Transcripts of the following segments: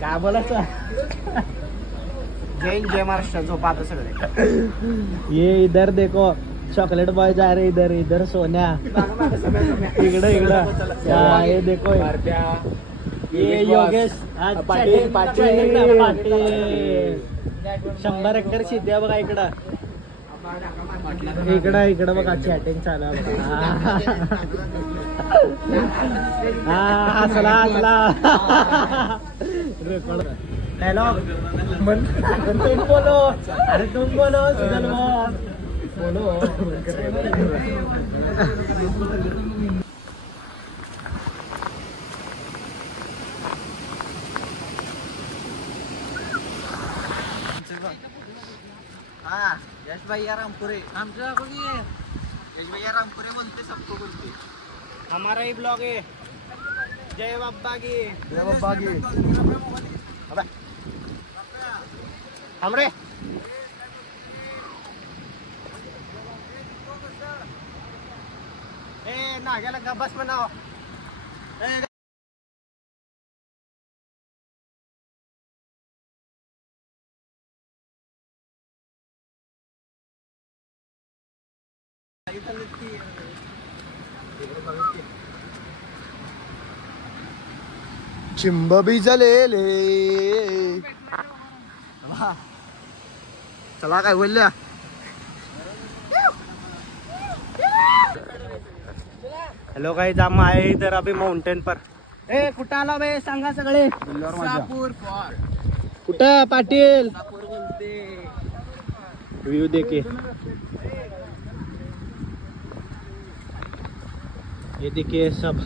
काय बोलायचं. जय जय महाराष्ट्र. झोपा आता सगळे. ये इधर देखो चॉकलेट बॉय जा रे. इधर इधर सोन्या. इकडं ये देखो ये योगेश पाटील. 100 एकर शेती आहे बघा इकडं. इकडं बघा चॅटिंग चालू आहे. हा चला रेकॉर्ड. डायलॉग तुम बोलो. अरे तुम बोलो सुजल बोलो. हाँ यश भैया रामपुरे. आमच्या कोणी आहे. यश भैया रामपुरे बोलते. सबको बोलते. हमारा ही ब्लॉग है. जय बाबा की. जय बाबा की. अबे हमरे ए नाग्याला का बस बनाओ. चिंब भी जलेले. चला काय बोलल्या. हेलो गाइस, हम आए इधर अभी माउंटेन पर. ए कुठं आला बे सांगा सगळे. शापूर फॉर. कुठं पाटील. शापूर बोलते. व्यू देखिए. ये देखिए सब.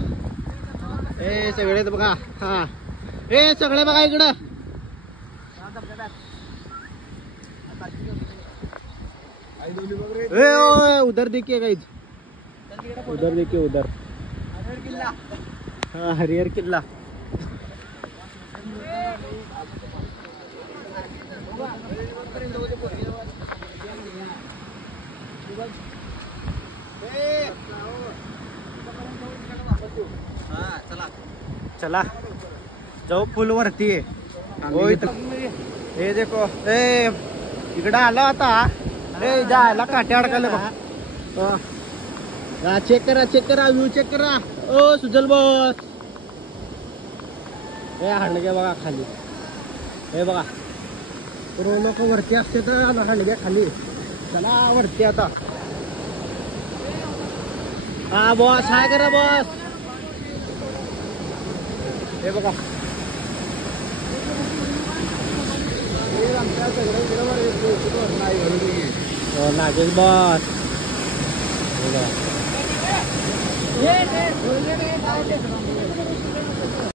ए सगळे बघा. हा ए सगळे बघा इकडं. ए उधर देखिए गाइस. उधर देखिए उधर. हाँ हरिहर किल्ला. चला जाऊ फुल वरती. हे देखो. ए इकडं आला आता. ए जायला काट्या अडकायला बघ. चेक करा व्यू चेक करा. ओ सुजल बॉस. हे हांडगे बघा खाली. हे बघा लोक वरती असते तर हांडग्या खाली. चला वरती आता. हा बॉस हाय करा बॉस. हे बघा नागेश बॉस.